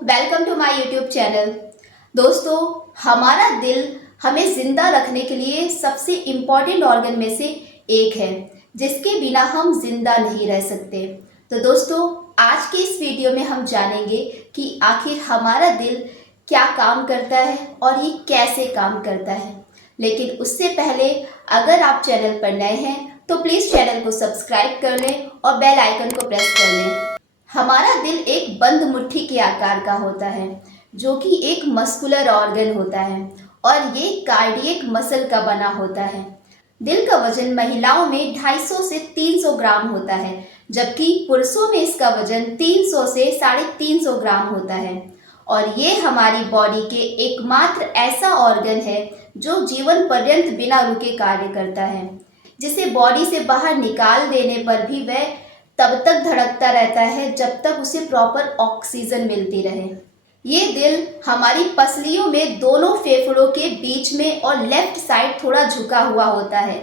Welcome to my YouTube channel. दोस्तों, हमारा दिल हमें जिंदा रखने के लिए सबसे इम्पॉर्टेंट ऑर्गन में से एक है, जिसके बिना हम जिंदा नहीं रह सकते। तो दोस्तों, आज के इस वीडियो में हम जानेंगे कि आखिर हमारा दिल क्या काम करता है और ये कैसे काम करता है। लेकिन उससे पहले अगर आप चैनल पर नए हैं तो प्लीज़ चैनल को सब्सक्राइब कर लें और बेल आइकन को प्रेस कर लें। हमारा दिल एक बंद मुट्ठी के आकार का होता है, जो कि एक मस्कुलर ऑर्गन होता है और ये कार्डियक मसल का बना होता है। दिल का वजन महिलाओं में 250 से 300 ग्राम होता है, जबकि पुरुषों में इसका वजन 300 से 350 ग्राम होता है। और ये हमारी बॉडी के एकमात्र ऐसा ऑर्गन है जो जीवन पर्यंत बिना रुके कार्य करता है, जिसे बॉडी से बाहर निकाल देने पर भी वह तब तक धड़कता रहता है जब तक उसे प्रॉपर ऑक्सीजन मिलती रहे। ये दिल हमारी पसलियों में दोनों फेफड़ों के बीच में और लेफ्ट साइड थोड़ा झुका हुआ होता है।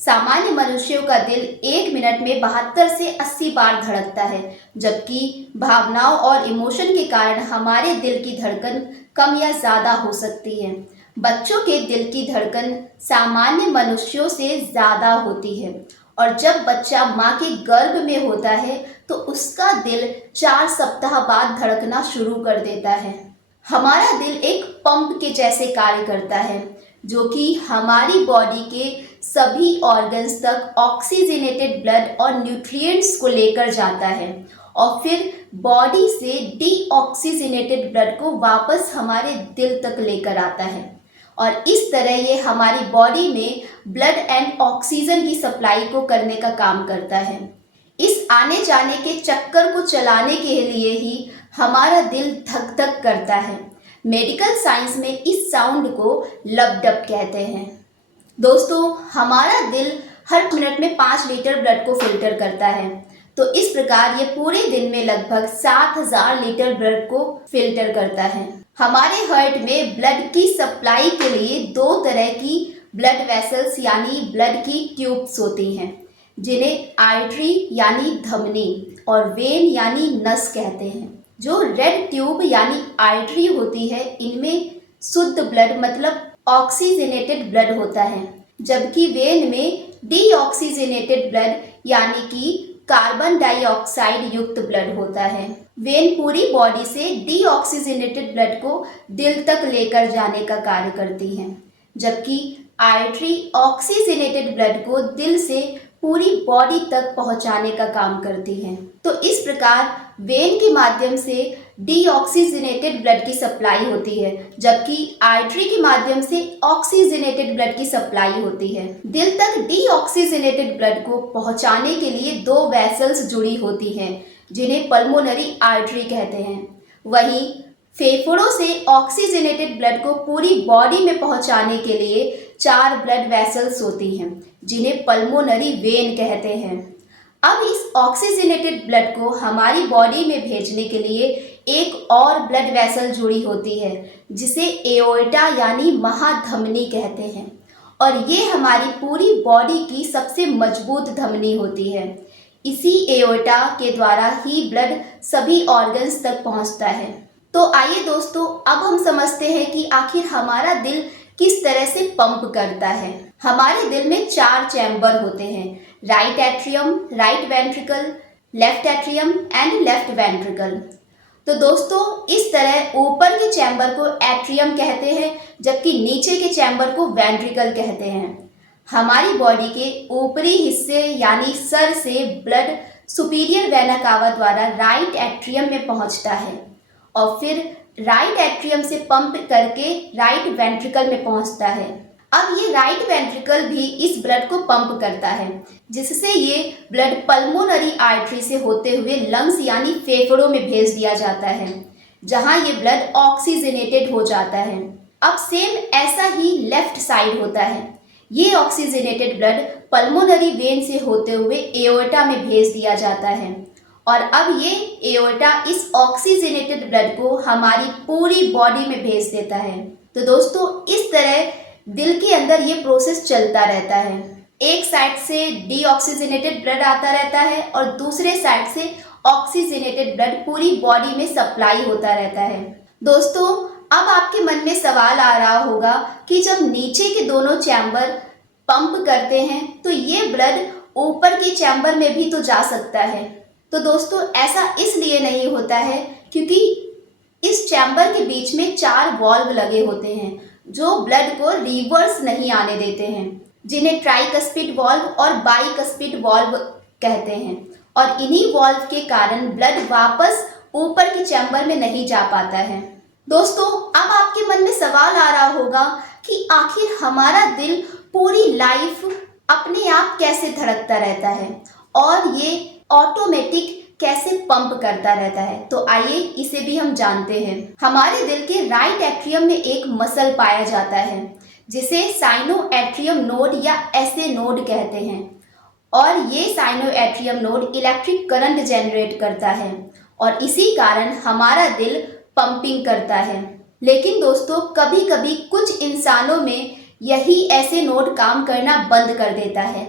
सामान्य मनुष्यों का दिल 1 मिनट में 72 से 80 बार धड़कता है, जबकि भावनाओं और इमोशन के कारण हमारे दिल की धड़कन कम या ज़्यादा हो सकती है। बच्चों के दिल की धड़कन सामान्य मनुष्यों से ज़्यादा होती है और जब बच्चा माँ के गर्भ में होता है तो उसका दिल 4 सप्ताह बाद धड़कना शुरू कर देता है। हमारा दिल एक पंप के जैसे कार्य करता है, जो कि हमारी बॉडी के सभी ऑर्गन्स तक ऑक्सीजनेटेड ब्लड और न्यूट्रिएंट्स को लेकर जाता है और फिर बॉडी से डीऑक्सीजनेटेड ब्लड को वापस हमारे दिल तक लेकर आता है। और इस तरह ये हमारी बॉडी में ब्लड एंड ऑक्सीजन की सप्लाई को करने का काम करता है। इस आने जाने के चक्कर को चलाने के लिए ही हमारा दिल धक धक करता है। मेडिकल साइंस में इस साउंड को लबडब कहते हैं। दोस्तों, हमारा दिल हर मिनट में 5 लीटर ब्लड को फिल्टर करता है, तो इस प्रकार ये पूरे दिन में लगभग 7000 लीटर ब्लड को फिल्टर करता है। हमारे हार्ट में ब्लड की सप्लाई के लिए 2 तरह की ब्लड वेसल्स यानी ब्लड की ट्यूब्स होती हैं, जिन्हें आर्टरी यानी धमनी और वेन यानी नस कहते हैं। जो रेड ट्यूब यानी आर्टरी होती है, इनमें शुद्ध ब्लड मतलब ऑक्सीजनेटेड ब्लड होता है, जबकि वेन में डीऑक्सीजनेटेड ब्लड यानी कि कार्बन डाइऑक्साइड युक्त ब्लड होता है। वेन पूरी बॉडी से डीऑक्सीजनेटेड ब्लड को दिल तक लेकर जाने का कार्य करती हैं, जबकि आर्टरी ऑक्सीजनेटेड ब्लड को दिल से पूरी बॉडी तक पहुंचाने का काम करती हैं। तो इस प्रकार वेन के माध्यम से डीऑक्सीजनेटेड ब्लड की सप्लाई होती है, जबकि आर्टरी के माध्यम से ऑक्सीजनेटेड ब्लड की सप्लाई होती है। दिल तक डीऑक्सीजनेटेड ब्लड को पहुंचाने के लिए 2 वेसल्स जुड़ी होती हैं, जिन्हें पल्मोनरी आर्टरी कहते हैं। वहीं फेफड़ों से ऑक्सीजनेटेड ब्लड को पूरी बॉडी में पहुंचाने के लिए 4 ब्लड वेसल्स होती हैं, जिन्हें पल्मोनरी वेन कहते हैं। अब इस ऑक्सीजनेटेड ब्लड को हमारी बॉडी में भेजने के लिए एक और ब्लड वेसल जुड़ी होती है, जिसे एओर्टा यानी महाधमनी कहते हैं, और ये हमारी पूरी बॉडी की सबसे मजबूत धमनी होती है। इसी एओर्टा के द्वारा ही ब्लड सभी ऑर्गन्स तक पहुंचता है। तो आइए दोस्तों, अब हम समझते हैं कि आखिर हमारा दिल किस तरह से पंप करता है। हमारे दिल में 4 चैम्बर होते हैं, right atrium, right ventricle, left atrium and left ventricle. तो दोस्तों, इस तरह ऊपर के चैम्बर को एट्रियम कहते हैं, जबकि नीचे के चैम्बर को वेंट्रिकल कहते हैं। हमारी बॉडी के ऊपरी हिस्से यानी सर से ब्लड सुपीरियर वेना कावा द्वारा राइट एट्रियम में पहुंचता है और फिर राइट एट्रियम से पंप करके राइट वेंट्रिकल में पहुंचता है। अब ये राइट वेंट्रिकल भी इस ब्लड को पंप करता है, जिससे ये ब्लड पल्मोनरी आर्टरी से होते हुए लंग्स यानी फेफड़ों में भेज दिया जाता है, जहां ये ब्लड ऑक्सीजनेटेड हो जाता है। अब सेम ऐसा ही लेफ्ट साइड होता है। ये ऑक्सीजनेटेड ब्लड पल्मोनरी वेन से होते हुए एओर्टा में भेज दिया जाता है और अब ये एओर्टा इस ऑक्सीजनेटेड ब्लड को हमारी पूरी बॉडी में भेज देता है। तो दोस्तों, इस तरह दिल के अंदर ये प्रोसेस चलता रहता है। एक साइड से डीऑक्सीजनेटेड ब्लड आता रहता है और दूसरे साइड से ऑक्सीजनेटेड ब्लड पूरी बॉडी में सप्लाई होता रहता है। दोस्तों, अब आपके मन में सवाल आ रहा होगा कि जब नीचे के दोनों चैम्बर पंप करते हैं तो ये ब्लड ऊपर के चैम्बर में भी तो जा सकता है। तो दोस्तों, ऐसा इसलिए नहीं होता है क्योंकि इस चैम्बर के बीच में 4 वॉल्व लगे होते हैं जो ब्लड को रिवर्स नहीं आने देते हैं, जिन्हें ट्राइकस्पिड वॉल्व और बाइकस्पिड वॉल्व कहते हैं। और इन्हीं वॉल्व के कारण ब्लड वापस ऊपर के चैम्बर में नहीं जा पाता है। दोस्तों, अब आपके मन में सवाल आ रहा होगा कि आखिर हमारा दिल पूरी लाइफ अपने आप कैसे धड़कता रहता है और ये ऑटोमेटिक कैसे पंप करता रहता है। तो आइए इसे भी हम जानते हैं। हमारे दिल के राइट एट्रियम में एक मसल पाया जाता है जिसे साइनो एट्रियम नोड या एसए नोड कहते हैं। और ये sino atrium node electric current generate करता है और इसी कारण हमारा दिल पंपिंग करता है। लेकिन दोस्तों, कभी कभी कुछ इंसानों में यही ऐसे नोड काम करना बंद कर देता है।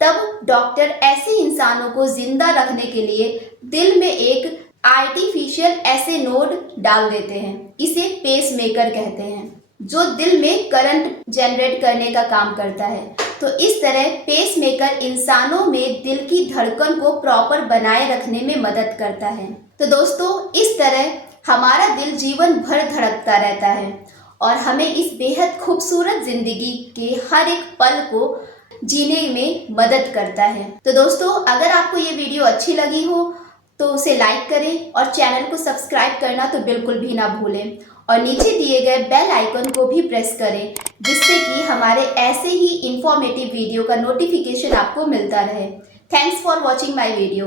तब डॉक्टर ऐसे इंसानों को जिंदा रखने के लिए दिल में एक आर्टिफिशियल ऐसे नोड डाल देते हैं। इसे पेस मेकर कहते हैं, जो दिल में करंट जनरेट करने का काम करता है। तो इस तरह पेस मेकर इंसानों में दिल की धड़कन को प्रॉपर बनाए रखने में मदद करता है। तो दोस्तों, इस तरह हमारा दिल जीवन भर धड़कता रहता है और हमें इस बेहद खूबसूरत जिंदगी के हर एक पल को जीने में मदद करता है। तो दोस्तों, अगर आपको ये वीडियो अच्छी लगी हो तो उसे लाइक करें और चैनल को सब्सक्राइब करना तो बिल्कुल भी ना भूलें और नीचे दिए गए बेल आइकन को भी प्रेस करें, जिससे कि हमारे ऐसे ही इंफॉर्मेटिव वीडियो का नोटिफिकेशन आपको मिलता रहे। Thanks for watching my video.